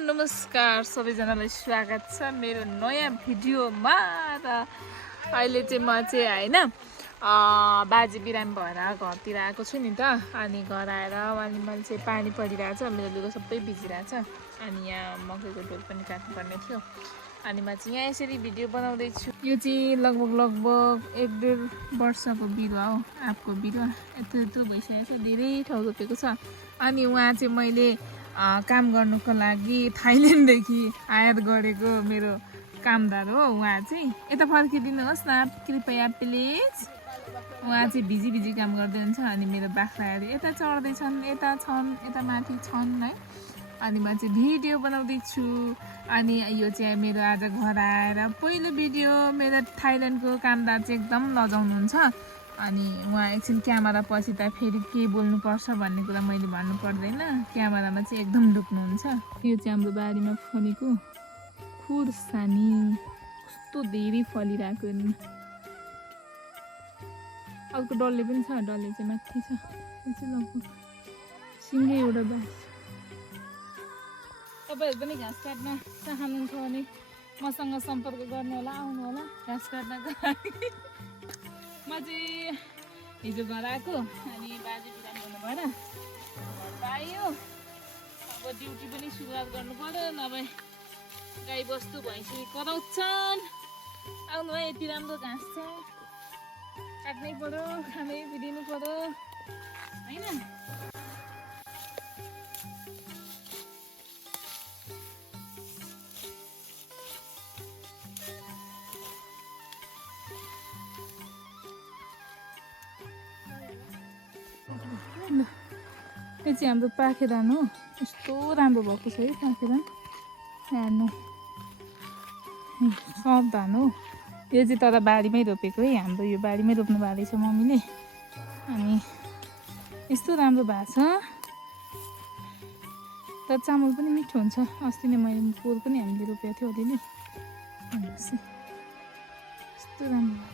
नमस्कार सबैजनालाई स्वागत छ मेरो नयाँ भिडियोमा र अहिले चाहिँ म चाहिँ हैन बाजे बिरामी भएर घरतिर आएको छु नि त। अनि घर आएर वालीमा चाहिँ पानी परिरहेछ, मेरो लुगा सबै भिजिरहेछ। अनि यहाँ मकैको डोल पनि काट्नुपर्ने थियो। अनि म चाहिँ यहाँ यसरी भिडियो बनाउँदैछु। यो चाहिँ लगभग 1-1.5 वर्षको बिरुवा हो, आँपको बिरुवा। यत्रो भइसकेको छ, धेरै ठाउँ रोपेको छ। अनि उहाँ चाहिँ मैले काम गर्नुको लागि थाइल्यान्डदेखि आयात गरेको मेरो कामदार हो। उहाँ चाहिँ यता फर्किदिनुहोस् न कृपया प्लिज। उहाँ चाहिँ भिजी काम गर्दै हुन्छ। अनि मेरो बाख्राहरू यता चढ्दैछन्, यता छन्, यता माथि छन् है। अनि म चाहिँ भिडियो बनाउँदैछु। अनि यो चाहिँ मेरो आज घर आएर पहिलो भिडियो। मेरो थाइल्यान्डको कामदार चाहिँ एकदम लजाउनुहुन्छ। अनि उहाँ एकछिन क्यामेरा पछि त फेरि के बोल्नुपर्छ भन्ने कुरा मैले भन्नु पर्दैन, क्यामेरामा चाहिँ एकदम ढुक्नुहुन्छ। यो चाहिँ हाम्रो बारीमा फलेको खुर्सानी, कस्तो धेरै फलिरहेको। अर्को डल्ले पनि छ, डल्ले चाहिँ माथि छ। यो चाहिँ लगभग सिँगै एउटा बास। तपाईँहरू पनि घाँस काट्न चाहनुहुन्छ भने मसँग सम्पर्क गर्नु होला, आउनु होला घाँस काट्नको लागि। म चाहिँ हिजो घर आएको, अनि बाजे बिरामी हुनु भएर घर आयो। अब ड्युटी पनि सुरुवात गर्नु पर्यो, नभए गाई बस्तु भैँसी कराउँछन्। आउनु है, यति राम्रो घाँस छ, काट्नै पर्यो, खानै दिनु पर्यो होइन। यो चाहिँ हाम्रो पाखेधान हो, यस्तो राम्रो भएको छ है पाखेधान। हेर्नु सब धान हो। यो चाहिँ तर बारीमै रोपेको है, हाम्रो यो बारीमै रोप्नु भएको छ मम्मीले। अनि यस्तो राम्रो भएको छ, तर चामल पनि मिठो हुन्छ। अस्ति नै मैले पोहोर पनि हामीले रोपेको थियो अलिअलि। हेर्नुहोस् यस्तो राम्रो